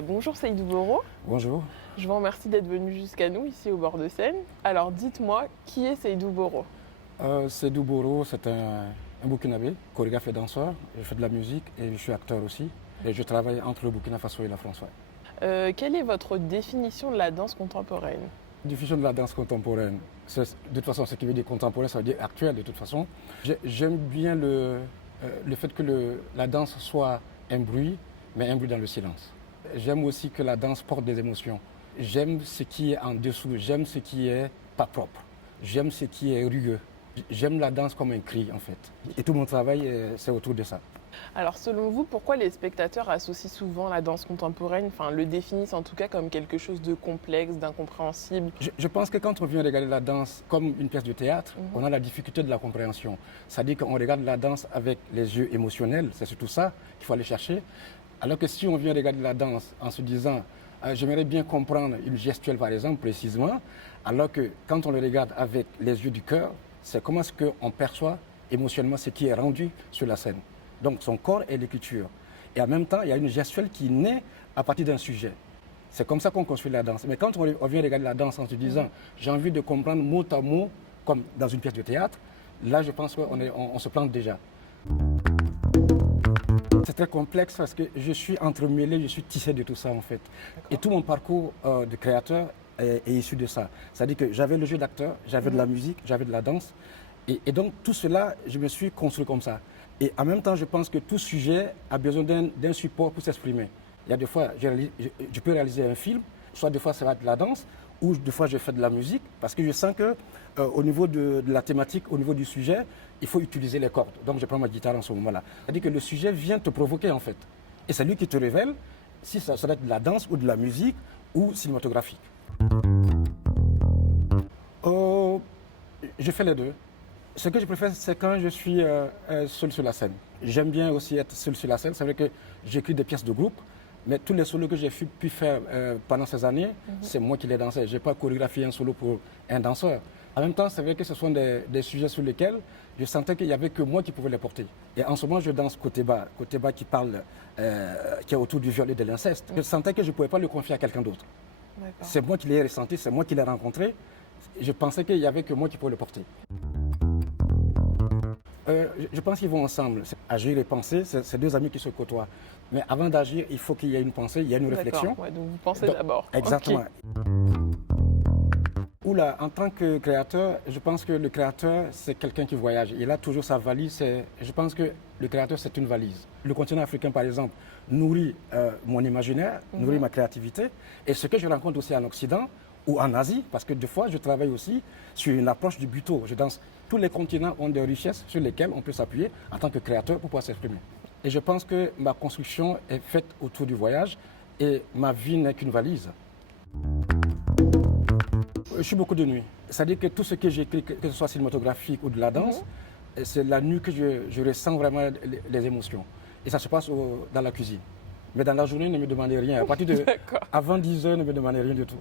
Bonjour Seydou Boro, Bonjour, je vous remercie d'être venu jusqu'à nous ici au bord de Seine. Alors dites-moi, qui est Seydou Boro? Seydou Boro, c'est un Burkinabé, chorégraphe et danseur. Je fais de la musique et je suis acteur aussi. Et je travaille entre le Burkina Faso et la France. Ouais. Quelle est votre définition de la danse contemporaine? Diffusion de la danse contemporaine, de toute façon, ce qui veut dire contemporain, ça veut dire actuel de toute façon. J'aime bien le fait que la danse soit un bruit, mais un bruit dans le silence. J'aime aussi que la danse porte des émotions. J'aime ce qui est en dessous, j'aime ce qui est pas propre, j'aime ce qui est rugueux. J'aime la danse comme un cri en fait. Et tout mon travail, c'est autour de ça. Alors selon vous, pourquoi les spectateurs associent souvent la danse contemporaine, le définissent en tout cas comme quelque chose de complexe, d'incompréhensible? Je pense que quand on vient regarder la danse comme une pièce de théâtre, on a la difficulté de la compréhension. C'est-à-dire qu'on regarde la danse avec les yeux émotionnels, c'est surtout ça qu'il faut aller chercher. Alors que si on vient regarder la danse en se disant j'aimerais bien comprendre une gestuelle par exemple précisément, alors que quand on le regarde avec les yeux du cœur, c'est comment est-ce qu'on perçoit émotionnellement ce qui est rendu sur la scène. Donc son corps est l'écriture. Et en même temps, il y a une gestuelle qui naît à partir d'un sujet. C'est comme ça qu'on construit la danse. Mais quand on vient regarder la danse en se disant j'ai envie de comprendre mot à mot, comme dans une pièce de théâtre, là je pense qu'on se plante déjà. C'est très complexe parce que je suis entremêlé, je suis tissé de tout ça en fait. Et tout mon parcours de créateur est issu de ça. C'est-à-dire que j'avais le jeu d'acteur, j'avais de la musique, j'avais de la danse. Et donc tout cela, je me suis construit comme ça. Et en même temps, je pense que tout sujet a besoin d'un support pour s'exprimer. Il y a des fois, je peux réaliser un film, soit des fois ça va être de la danse, ou des fois je fais de la musique, parce que je sens que au niveau de la thématique, au niveau du sujet, il faut utiliser les cordes. Donc je prends ma guitare en ce moment-là. C'est-à-dire que le sujet vient te provoquer en fait. Et c'est lui qui te révèle si ça doit être de la danse ou de la musique ou cinématographique. Je fais les deux. Ce que je préfère, c'est quand je suis seul sur la scène. J'aime bien aussi être seul sur la scène. C'est vrai que j'écris des pièces de groupe, mais tous les solos que j'ai pu faire pendant ces années, c'est moi qui les dansais. Je n'ai pas chorégraphié un solo pour un danseur. En même temps, c'est vrai que ce sont des sujets sur lesquels je sentais qu'il n'y avait que moi qui pouvais les porter. Et en ce moment, je danse côté bas qui parle, qui est autour du viol et de l'inceste. Je sentais que je ne pouvais pas le confier à quelqu'un d'autre. C'est moi qui l'ai ressenti, c'est moi qui l'ai rencontré. Je pensais qu'il n'y avait que moi qui pouvais le porter. Je pense qu'ils vont ensemble. Agir et penser, c'est deux amis qui se côtoient. Mais avant d'agir, il faut qu'il y ait une pensée, il y ait une réflexion. Ouais, donc vous pensez d'abord. Exactement. Okay. Oula, en tant que créateur, je pense que le créateur, c'est quelqu'un qui voyage. Il a toujours sa valise. Je pense que le créateur, c'est une valise. Le continent africain, par exemple, nourrit mon imaginaire, nourrit ma créativité. Et ce que je rencontre aussi en Occident ou en Asie, parce que des fois, je travaille aussi sur une approche du buto. Je danse. Tous les continents ont des richesses sur lesquelles on peut s'appuyer en tant que créateur pour pouvoir s'exprimer. Et je pense que ma construction est faite autour du voyage et ma vie n'est qu'une valise. Je suis beaucoup de nuit. C'est-à-dire que tout ce que j'écris, que ce soit cinématographique ou de la danse, c'est la nuit que je ressens vraiment les émotions. Et ça se passe dans la cuisine. Mais dans la journée, ne me demandez rien. Avant 10 heures, ne me demandez rien du tout.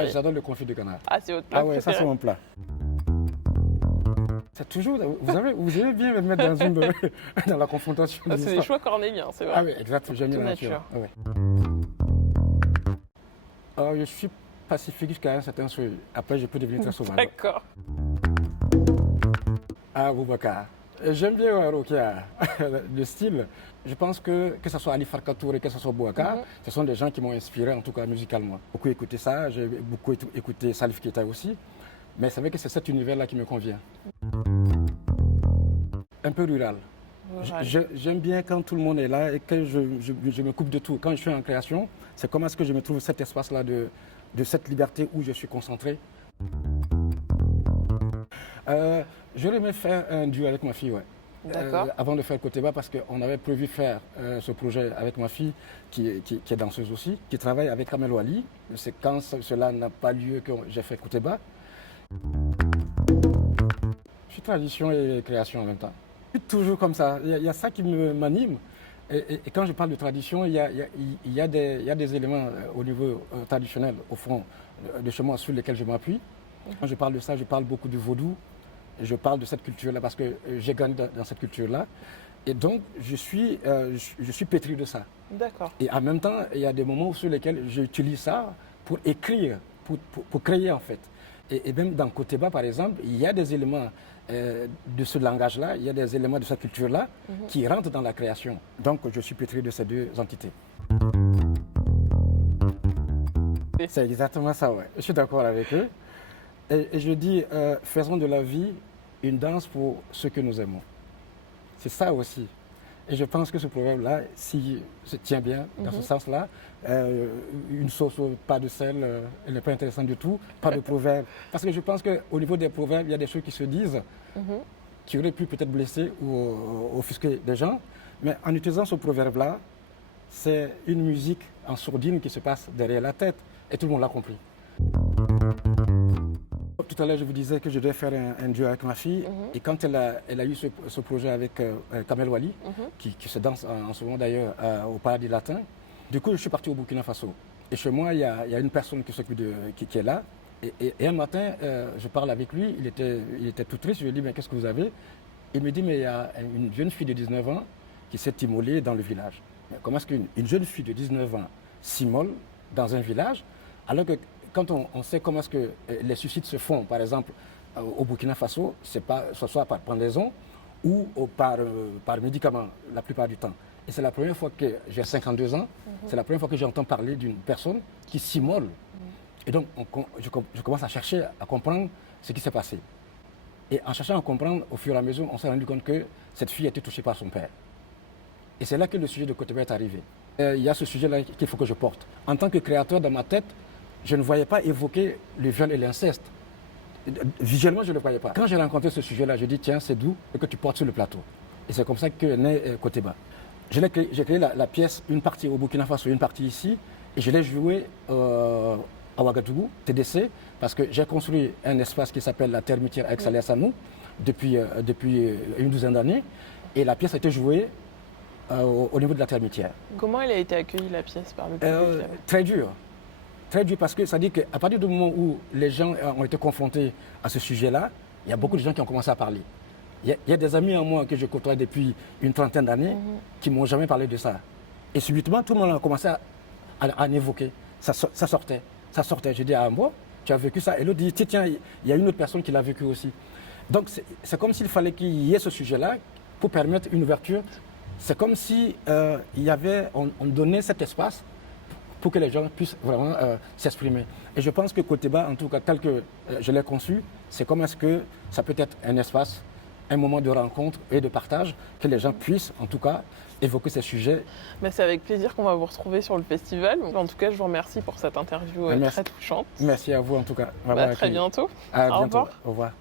J'adore le confit de canard. Ah, c'est votre plat préféré. Ça c'est mon plat. C'est toujours, vous aimez bien me mettre dans la confrontation. C'est des choix cornéliens, c'est vrai. Ah oui, exact, j'aime bien la nature. Ah ouais. Je suis pacifique jusqu'à un certain seuil. Après, je peux devenir très sauvage. D'accord. Ah, Boubacar. J'aime bien Rokia, le style. Je pense que ce soit Ali Farka Touré, que ce soit Boubacar, ce sont des gens qui m'ont inspiré, en tout cas musicalement. Beaucoup écouté ça, j'ai beaucoup écouté Salif Keita aussi. Mais c'est vrai que c'est cet univers-là qui me convient. Un peu rural. J'aime bien quand tout le monde est là et que je me coupe de tout. Quand je suis en création, c'est comment est-ce que je me trouve cet espace-là de cette liberté où je suis concentré. J'aurais aimé faire un duo avec ma fille, avant de faire Côté Bas, parce qu'on avait prévu faire ce projet avec ma fille, qui est danseuse aussi, qui travaille avec Kamel Wali. C'est quand cela n'a pas lieu que j'ai fait Côté Bas. Je suis tradition et création en même temps. Je suis toujours comme ça. Il y a ça qui m'anime. Et quand je parle de tradition, il y a des éléments au niveau traditionnel, au fond, de chez moi, sur lesquels je m'appuie. Quand je parle de ça, je parle beaucoup du vaudou. Je parle de cette culture-là parce que j'ai grandi dans cette culture-là. Et donc, je suis pétri de ça. D'accord. Et en même temps, il y a des moments sur lesquels j'utilise ça pour écrire, pour créer en fait. Et même dans Koteba, par exemple, il y a des éléments de ce langage-là, il y a des éléments de cette culture-là qui rentrent dans la création. Donc, je suis pétri de ces deux entités. C'est exactement ça, ouais. Je suis d'accord avec eux. Et je dis, faisons de la vie une danse pour ceux que nous aimons. C'est ça aussi. Et je pense que ce proverbe-là, s'il se tient bien dans ce sens-là, une sauce, pas de sel, elle n'est pas intéressante du tout, pas de proverbe. Parce que je pense qu'au niveau des proverbes, il y a des choses qui se disent qui auraient pu peut-être blesser ou offusquer des gens. Mais en utilisant ce proverbe-là, c'est une musique en sourdine qui se passe derrière la tête. Et tout le monde l'a compris. Tout à l'heure, je vous disais que je devais faire un duo avec ma fille. Et quand elle a eu ce projet avec Kamel Wali, qui se danse en ce moment d'ailleurs au Paradis Latin, du coup, je suis parti au Burkina Faso. Et chez moi, il y a une personne qui est là. Et un matin, je parle avec lui, il était tout triste. Je lui ai dit, mais qu'est-ce que vous avez? Il me dit, mais il y a une jeune fille de 19 ans qui s'est immolée dans le village. Mais comment est-ce qu'une jeune fille de 19 ans s'immole dans un village, alors que quand on sait comment est-ce que les suicides se font, par exemple, au Burkina Faso, c'est pas soit par pendaison ou par médicament, la plupart du temps. Et c'est la première fois que j'ai 52 ans, c'est la première fois que j'entends parler d'une personne qui s'immole. Et donc, je commence à chercher à comprendre ce qui s'est passé. Et en cherchant à comprendre, au fur et à mesure, on s'est rendu compte que cette fille était touchée par son père. Et c'est là que le sujet de Koteba est arrivé. Il y a ce sujet-là qu'il faut que je porte. En tant que créateur, dans ma tête, je ne voyais pas évoquer le viol et l'inceste. Visuellement, je ne le voyais pas. Quand j'ai rencontré ce sujet-là, je dis tiens, c'est d'où que tu portes sur le plateau. Et c'est comme ça que naît Koteba. J'ai créé la pièce, une partie au Burkina Faso, une partie ici, et je l'ai jouée à Ouagadougou, TDC, parce que j'ai construit un espace qui s'appelle la Termitière Aix-Alias-Sanou depuis une douzaine d'années, et la pièce a été jouée au niveau de la Termitière. Comment elle a été accueillie, la pièce, par le public? Très dur. Très dur parce que ça dit qu'à partir du moment où les gens ont été confrontés à ce sujet-là, il y a beaucoup de gens qui ont commencé à parler. Il y a des amis en moi que je côtoie depuis une trentaine d'années qui ne m'ont jamais parlé de ça. Et subitement, tout le monde a commencé à en évoquer. Ça sortait. Je dis, ah bon, tu as vécu ça? Et l'autre dit, tiens, il y a une autre personne qui l'a vécu aussi. Donc c'est comme s'il fallait qu'il y ait ce sujet-là pour permettre une ouverture. C'est comme si on donnait cet espace pour que les gens puissent vraiment s'exprimer. Et je pense que Koteba, en tout cas tel que je l'ai conçu, c'est comme est-ce que ça peut être un espace, un moment de rencontre et de partage, que les gens puissent en tout cas évoquer ces sujets. C'est avec plaisir qu'on va vous retrouver sur le festival. En tout cas, je vous remercie pour cette interview très touchante. Merci à vous en tout cas. À très bientôt. À Au bientôt. revoir. Au revoir.